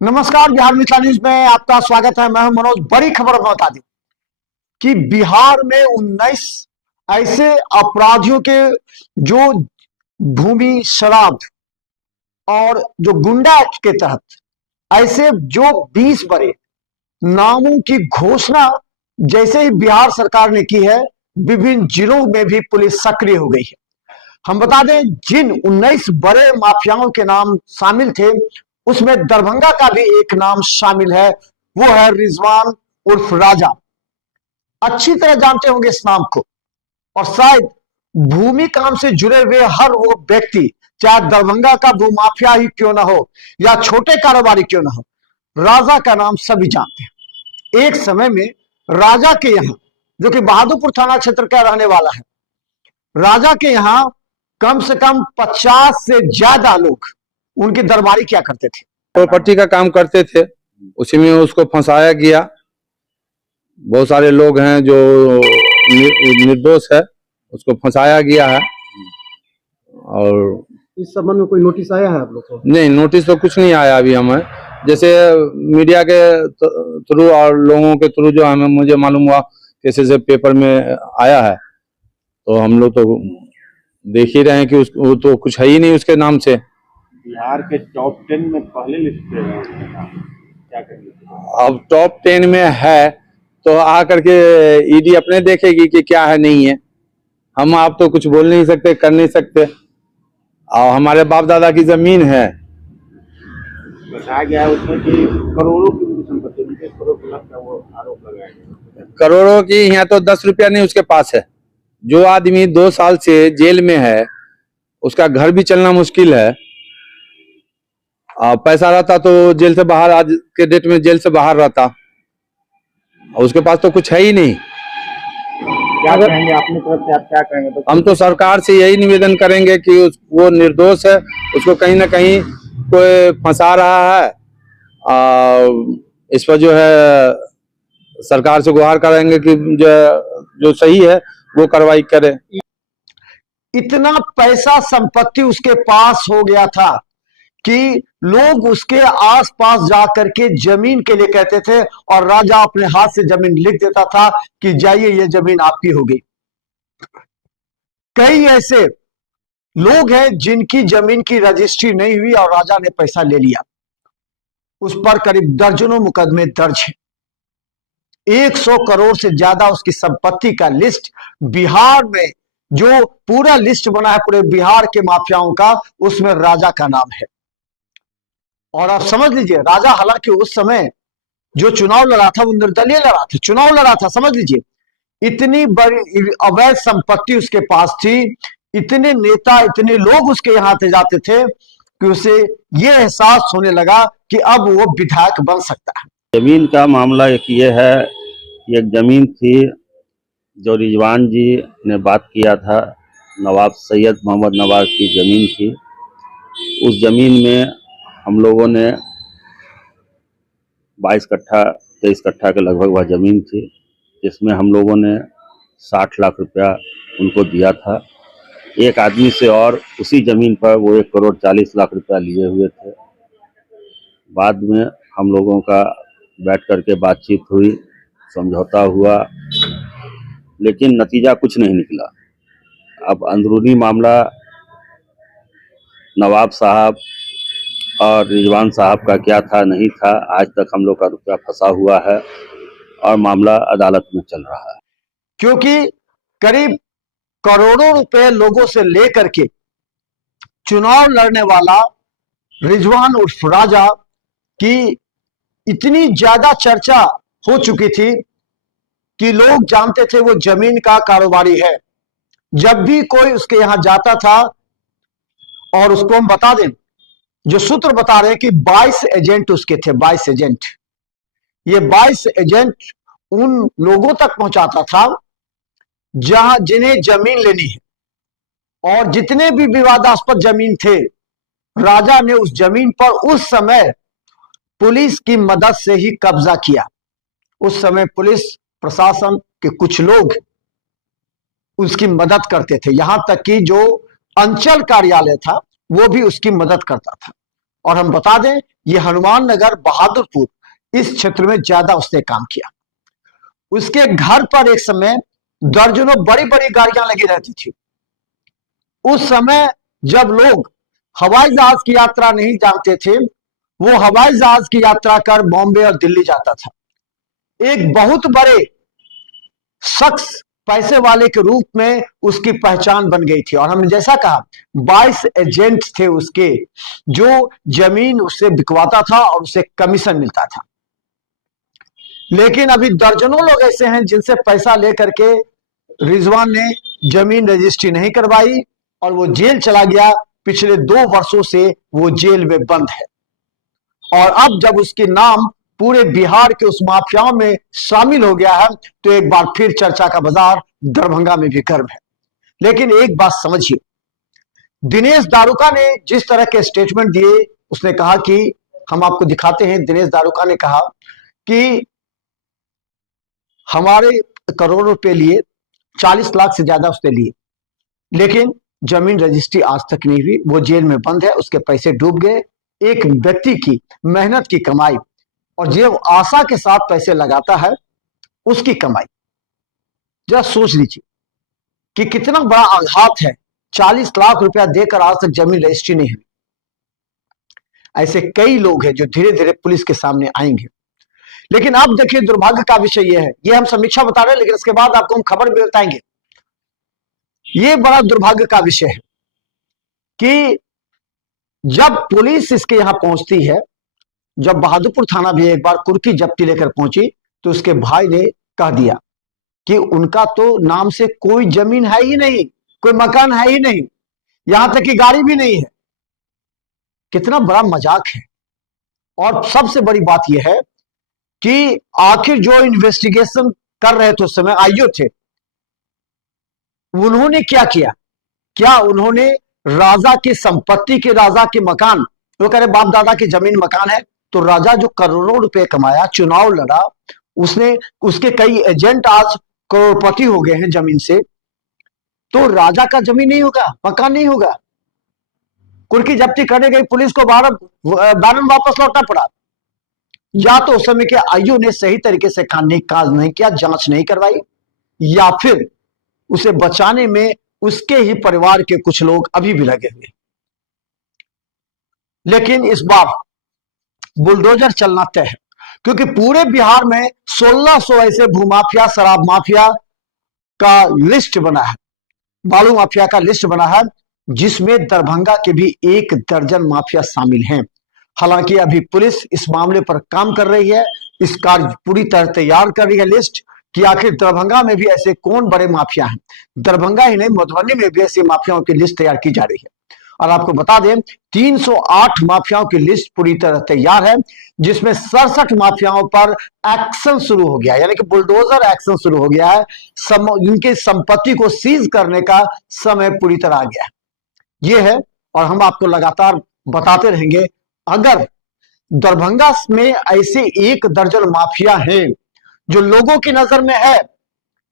नमस्कार, बिहार मिथिला न्यूज में आपका स्वागत है। मैं हूं मनोज। बड़ी खबर बता दी कि बिहार में 19 ऐसे अपराधियों के जो भूमि शराब और जो गुंडा एक्ट के तहत ऐसे जो 20 बड़े नामों की घोषणा जैसे ही बिहार सरकार ने की है, विभिन्न जिलों में भी पुलिस सक्रिय हो गई है। हम बता दें, जिन 19 बड़े माफियाओं के नाम शामिल थे उसमें दरभंगा का भी एक नाम शामिल है, वो है रिजवान उर्फ राजा। अच्छी तरह जानते होंगे इस नाम को, और शायद भूमि काम से जुड़े हुए हर वो व्यक्ति, चाहे दरभंगा का भूमाफिया ही क्यों ना हो या छोटे कारोबारी क्यों ना हो, राजा का नाम सभी जानते हैं। एक समय में राजा के यहाँ, जो कि बहादुरपुर थाना क्षेत्र का रहने वाला है, राजा के यहाँ कम से कम 50 से ज्यादा लोग उनकी दरबारी क्या करते थे, प्रॉपर्टी का काम करते थे। उसी में उसको फंसाया गया। बहुत सारे लोग हैं जो निर्दोष है, उसको फंसाया गया है। और इस संबंध में कोई नोटिस आया है आप लोग को? नहीं, नोटिस तो कुछ नहीं आया अभी हमें। जैसे मीडिया के थ्रू और लोगों के थ्रू जो हमें मुझे मालूम हुआ, जैसे पेपर में आया है, तो हम लोग तो देख ही रहे हैं कि वो तो कुछ है ही नहीं उसके नाम से। बिहार के टॉप 10 में पहले लिस्ट पे है क्या करेंगे? अब टॉप 10 में है तो आकर के ईडी अपने देखेगी कि क्या है नहीं है। हम आप तो कुछ बोल नहीं सकते, कर नहीं सकते। और हमारे बाप दादा की जमीन है। बताया गया है उसमें कि करोड़ों की उनकी संपत्ति, उनके करोड़ लाख का वो आरोप लगाया गया। करोड़ों की, यहाँ तो 10 रुपया नहीं उसके पास है। जो आदमी 2 साल से जेल में है, उसका घर भी चलना मुश्किल है। पैसा रहता तो जेल से बाहर, आज के डेट में जेल से बाहर रहता। और उसके पास तो कुछ है ही नहीं। क्या कहेंगे अपनी तरफ से, आप क्या कहेंगे? तो हम तो सरकार से यही निवेदन करेंगे कि वो निर्दोष है, उसको कहीं ना कहीं कोई फंसा रहा है। इस पर जो है सरकार से गुहार करेंगे कि जो सही है वो कार्रवाई करे। इतना पैसा संपत्ति उसके पास हो गया था कि लोग उसके आसपास जाकर के जमीन के लिए कहते थे, और राजा अपने हाथ से जमीन लिख देता था कि जाइए, ये जमीन आपकी होगी। कई ऐसे लोग हैं जिनकी जमीन की रजिस्ट्री नहीं हुई और राजा ने पैसा ले लिया। उस पर करीब दर्जनों मुकदमे दर्ज हैं। 100 करोड़ से ज्यादा उसकी संपत्ति का लिस्ट बिहार में, जो पूरा लिस्ट बना है पूरे बिहार के माफियाओं का, उसमें राजा का नाम है। और आप समझ लीजिए, राजा हालांकि उस समय जो चुनाव लड़ा था वो निर्दलीय लड़ा था, चुनाव लड़ा था, समझ लीजिए। इतनी बड़ी अवैध संपत्ति उसके पास थी, इतने नेता, इतने लोग उसके यहां से जाते थे कि उसे यह एहसास होने लगा कि अब वो विधायक बन सकता है। जमीन का मामला ये है कि एक जमीन थी जो रिजवान जी ने बात किया था, नवाब सैयद मोहम्मद नवाब की जमीन थी। उस जमीन में हम लोगों ने 22 कट्ठा 23 कट्ठा के लगभग वह जमीन थी, जिसमें हम लोगों ने 60 लाख रुपया उनको दिया था एक आदमी से, और उसी जमीन पर वो 1 करोड़ 40 लाख रुपया लिए हुए थे। बाद में हम लोगों का बैठ करके बातचीत हुई, समझौता हुआ, लेकिन नतीजा कुछ नहीं निकला। अब अंदरूनी मामला नवाब साहब और रिजवान साहब का क्या था नहीं था, आज तक हम लोग का रुपया फंसा हुआ है और मामला अदालत में चल रहा है। क्योंकि करीब करोड़ों रुपए लोगों से लेकर के चुनाव लड़ने वाला रिजवान उर्फ राजा की इतनी ज्यादा चर्चा हो चुकी थी कि लोग जानते थे वो जमीन का कारोबारी है। जब भी कोई उसके यहां जाता था, और उसको हम बता दें, जो सूत्र बता रहे हैं कि 22 एजेंट उसके थे, 22 एजेंट। ये 22 एजेंट उन लोगों तक पहुंचाता था जहां जिन्हें जमीन लेनी है, और जितने भी विवादास्पद जमीन थे, राजा ने उस जमीन पर उस समय पुलिस की मदद से ही कब्जा किया। उस समय पुलिस प्रशासन के कुछ लोग उसकी मदद करते थे, यहां तक कि जो अंचल कार्यालय था वो भी उसकी मदद करता था। और हम बता दें, ये हनुमान नगर, बहादुरपुर, इस क्षेत्र में ज्यादा उसने काम किया। उसके घर पर एक समय दर्जनों बड़ी बड़ी गाड़ियां लगी रहती थी। उस समय जब लोग हवाई जहाज की यात्रा नहीं जानते थे, वो हवाई जहाज की यात्रा कर बॉम्बे और दिल्ली जाता था। एक बहुत बड़े शख्स, पैसे वाले के रूप में उसकी पहचान बन गई थी। और हमने जैसा कहा 22 एजेंट थे उसके, जो जमीन उससे बिकवाता था और उसे कमीशन मिलता था। लेकिन अभी दर्जनों लोग ऐसे हैं जिनसे पैसा लेकर के रिजवान ने जमीन रजिस्ट्री नहीं करवाई और वो जेल चला गया। पिछले 2 वर्षों से वो जेल में बंद है। और अब जब उसके नाम पूरे बिहार के उस माफियाओं में शामिल हो गया है, तो एक बार फिर चर्चा का बाजार दरभंगा में भी गर्म है। लेकिन एक बात समझिए, दिनेश दारुका ने जिस तरह के स्टेटमेंट दिए, उसने कहा कि हम आपको दिखाते हैं। दिनेश दारुका ने कहा कि हमारे करोड़ रुपए लिए, 40 लाख से ज्यादा उसने लिए, लेकिन जमीन रजिस्ट्री आज तक नहीं हुई। वो जेल में बंद है, उसके पैसे डूब गए। एक व्यक्ति की मेहनत की कमाई और जो आशा के साथ पैसे लगाता है, उसकी कमाई। जरा सोच लीजिए कि कितना बड़ा आघात है। 40 लाख रुपया देकर आज तक जमीन रजिस्ट्री नहीं हुई। ऐसे कई लोग हैं जो धीरे धीरे पुलिस के सामने आएंगे। लेकिन अब देखिए, दुर्भाग्य का विषय यह है, ये हम समीक्षा बता रहे हैं, लेकिन इसके बाद आपको हम खबर भी बताएंगे। ये बड़ा दुर्भाग्य का विषय है कि जब पुलिस इसके यहां पहुंचती है, जब बहादुरपुर थाना भी एक बार कुर्की जब्ती लेकर पहुंची, तो उसके भाई ने कह दिया कि उनका तो नाम से कोई जमीन है ही नहीं, कोई मकान है ही नहीं, यहां तक कि गाड़ी भी नहीं है। कितना बड़ा मजाक है। और सबसे बड़ी बात यह है कि आखिर जो इन्वेस्टिगेशन कर रहे थे उस समय आईओ थे, उन्होंने क्या किया? क्या उन्होंने राजा की संपत्ति के, राजा के मकान, वो कह रहे बाप दादा की जमीन मकान है, तो राजा जो करोड़ों रुपए कमाया, चुनाव लड़ा, उसने, उसके कई एजेंट आज करोड़पति हो गए हैं जमीन से, तो राजा का जमीन नहीं होगा, मकान नहीं होगा। कुर्की जब्ती करने गई पुलिस को वारंट वापस लौटना पड़ा। या तो उस समय के आईओ ने सही तरीके से काज नहीं किया, जांच नहीं करवाई, या फिर उसे बचाने में उसके ही परिवार के कुछ लोग अभी भी लगे हुए। लेकिन इस बार बुलडोजर चलना तय है, क्योंकि पूरे बिहार में 1600 ऐसे भूमाफिया, शराब माफिया का लिस्ट बना है, बालू माफिया का लिस्ट बना है, जिसमें दरभंगा के भी 1 दर्जन माफिया शामिल हैं। हालांकि अभी पुलिस इस मामले पर काम कर रही है, इस कार्य पूरी तरह तैयार कर रही है लिस्ट कि आखिर दरभंगा में भी ऐसे कौन बड़े माफिया हैं। दरभंगा ही नहीं, मधुबनी में भी ऐसे माफियाओं की लिस्ट तैयार की जा रही है। और आपको बता दें, 308 माफियाओं की लिस्ट पूरी तरह तैयार है, जिसमें 67 माफियाओं पर एक्शन शुरू हो गया, यानी कि बुलडोजर एक्शन शुरू हो गया है। उनकी संपत्ति को सीज करने का समय पूरी तरह आ गया है। ये है, और हम आपको लगातार बताते रहेंगे। अगर दरभंगा में ऐसे 1 दर्जन माफिया हैं जो लोगों की नजर में है,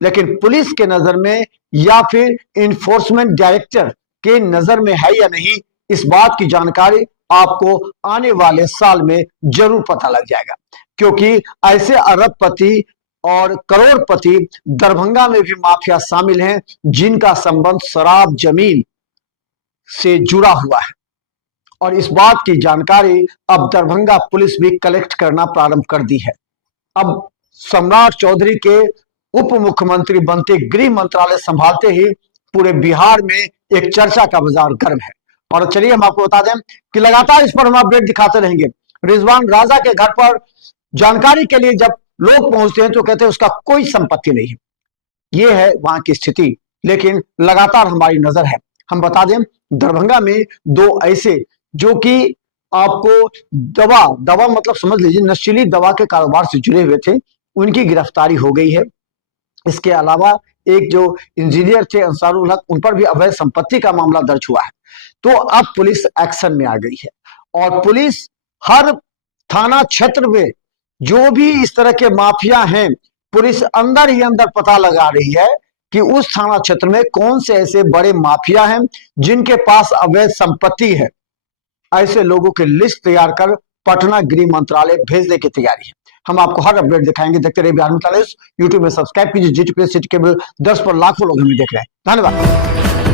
लेकिन पुलिस के नजर में या फिर इन्फोर्समेंट डायरेक्टर के नजर में है या नहीं, इस बात की जानकारी आपको आने वाले साल में जरूर पता लग जाएगा। क्योंकि ऐसे अरबपति और करोड़पति दरभंगा में भी माफिया शामिल हैं, जिनका संबंध शराब जमीन से जुड़ा हुआ है। और इस बात की जानकारी अब दरभंगा पुलिस भी कलेक्ट करना प्रारंभ कर दी है। अब सम्राट चौधरी के उप मुख्यमंत्री बनते, गृह मंत्रालय संभालते ही पूरे बिहार में एक चर्चा का बाजार गर्म है। और चलिए हम आपको बता दें कि लगातार इस पर हम अपडेट दिखाते रहेंगे। रिजवान राजा के घर पर जानकारी के लिए जब लोग पहुंचते हैं तो कहते हैं उसका कोई संपत्ति नहीं है। यह है वहां की स्थिति, लेकिन लगातार हमारी नजर है। हम बता दें, दरभंगा में 2 ऐसे जो कि आपको दवा मतलब समझ लीजिए नशीली दवा के कारोबार से जुड़े हुए थे, उनकी गिरफ्तारी हो गई है। इसके अलावा एक जो इंजीनियर थे अंसारुल हक, उन पर भी अवैध संपत्ति का मामला दर्ज हुआ है। तो अब पुलिस एक्शन में आ गई है और पुलिस हर थाना क्षेत्र में जो भी इस तरह के माफिया हैं, पुलिस अंदर ही अंदर पता लगा रही है कि उस थाना क्षेत्र में कौन से ऐसे बड़े माफिया हैं जिनके पास अवैध संपत्ति है। ऐसे लोगों की लिस्ट तैयार कर पटना गृह मंत्रालय भेजने की तैयारी है। हम आपको हर अपडेट दिखाएंगे। देखते रहिए बिहार में यूट्यूब में सब्सक्राइब कीजिए। GTPS सिटी केबल 10 पर लाखों लोग हमें देख रहे हैं। धन्यवाद।